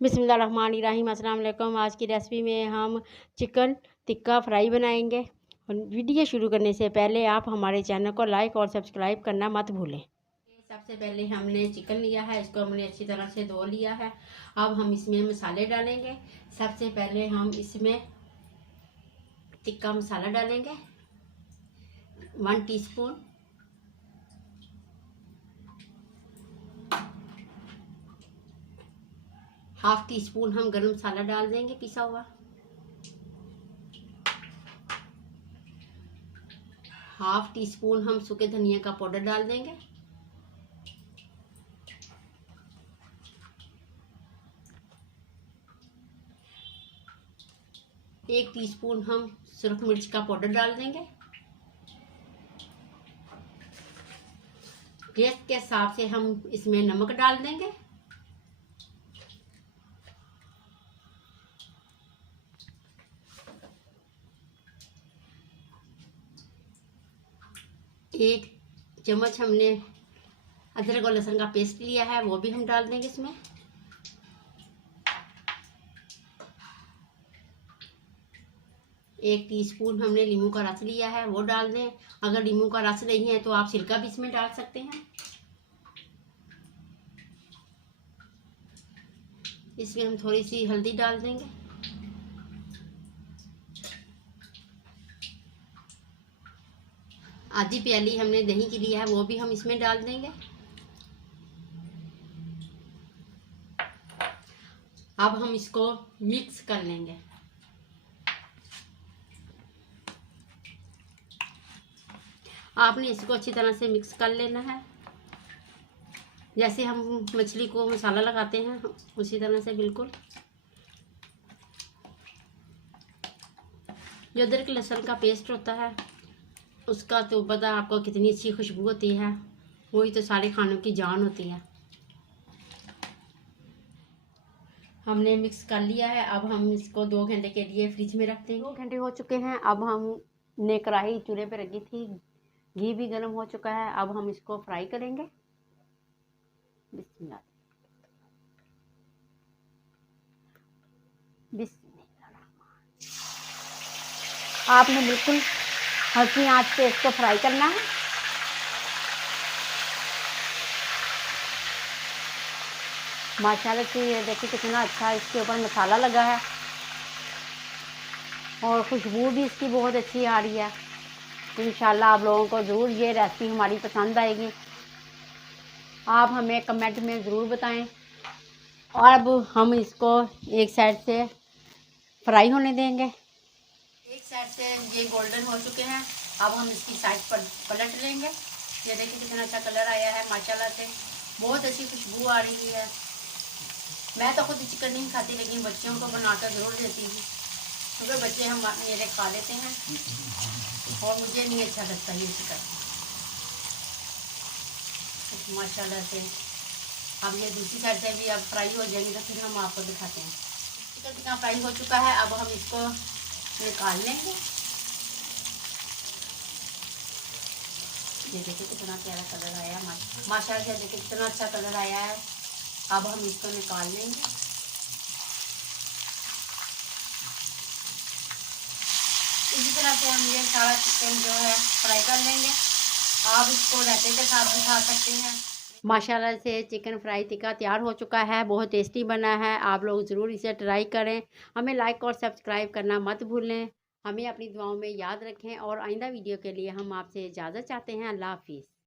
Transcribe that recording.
बिस्मिल्लाहिर्रहमानिर्रहीम। अस्सलाम वालेकुम। आज की रेसिपी में हम चिकन टिक्का फ्राई बनाएंगे। वीडियो शुरू करने से पहले आप हमारे चैनल को लाइक और सब्सक्राइब करना मत भूलें। सबसे पहले हमने चिकन लिया है, इसको हमने अच्छी तरह से धो लिया है। अब हम इसमें मसाले डालेंगे। सबसे पहले हम इसमें टिक्का मसाला डालेंगे 1 टीस्पून। हाफ टी स्पून हम गरम मसाला डाल देंगे पिसा हुआ। हाफ टी स्पून हम सूखे धनिया का पाउडर डाल देंगे। एक टीस्पून हम सुरख मिर्च का पाउडर डाल देंगे। टेस्ट के हिसाब से हम इसमें नमक डाल देंगे। एक चम्मच हमने अदरक और लहसुन का पेस्ट लिया है, वो भी हम डाल देंगे इसमें। एक टीस्पून हमने नींबू का रस लिया है, वो डाल दें। अगर नींबू का रस नहीं है तो आप सिरका भी इसमें डाल सकते हैं। इसमें हम थोड़ी सी हल्दी डाल देंगे। आधी प्याली हमने दही की लिया है, वो भी हम इसमें डाल देंगे। अब हम इसको मिक्स कर लेंगे। आपने इसको अच्छी तरह से मिक्स कर लेना है, जैसे हम मछली को मसाला लगाते हैं उसी तरह से बिल्कुल। जो अदरक लहसुन का पेस्ट होता है उसका तो पता आपको कितनी अच्छी खुशबू होती है, वही तो सारे खानों की जान होती है। हमने मिक्स कर लिया है। अब हम इसको 2 घंटे के लिए फ्रिज में रखते हैं। 2 घंटे हो चुके हैं। अब हमने कढ़ाई चूल्हे पे रखी थी, घी भी गर्म हो चुका है। अब हम इसको फ्राई करेंगे। बिस्मिल्लाह बिस्मिल्लाह। आपने बिल्कुल हल्की आंच पे इसको फ्राई करना है। माशाल्लाह से ये देखिए कितना अच्छा इसके ऊपर मसाला लगा है और खुशबू भी इसकी बहुत अच्छी आ रही है। इंशाल्लाह आप लोगों को ज़रूर ये रेसिपी हमारी पसंद आएगी। आप हमें कमेंट में ज़रूर बताएं। और अब हम इसको एक साइड से फ्राई होने देंगे। एक साइड से ये गोल्डन हो चुके हैं। अब हम इसकी साइड पर पलट लेंगे। ये देखिए कितना अच्छा कलर आया है माशाल्लाह से, बहुत अच्छी खुशबू आ रही है। मैं तो खुद चिकन नहीं खाती, लेकिन बच्चों को बनाकर ज़रूर देती हूँ, क्योंकि बच्चे हम मेरे खा लेते हैं और मुझे नहीं अच्छा लगता ये चिकन माशाल्लाह से। अब ये दूसरी साइड से भी अब फ्राई हो जाएंगे तो फिर हम आपको दिखाते हैं। चिकन कितना फ्राई हो चुका है। अब हम इसको निकाल लेंगे। ये देखिए कितना प्यारा कलर आया है माशाल्लाह से, देखिए कितना अच्छा कलर आया है। अब हम इसको निकाल लेंगे। इसी तरह से हम ये सारा चिकन जो है फ्राई कर लेंगे। आप इसको रायते के साथ भी खा सकते हैं। माशाल्लाह से चिकन फ्राई टिक्का तैयार हो चुका है, बहुत टेस्टी बना है। आप लोग ज़रूर इसे ट्राई करें। हमें लाइक और सब्सक्राइब करना मत भूलें। हमें अपनी दुआओं में याद रखें और आइंदा वीडियो के लिए हम आपसे इजाज़त चाहते हैं। अल्लाह हाफिज़।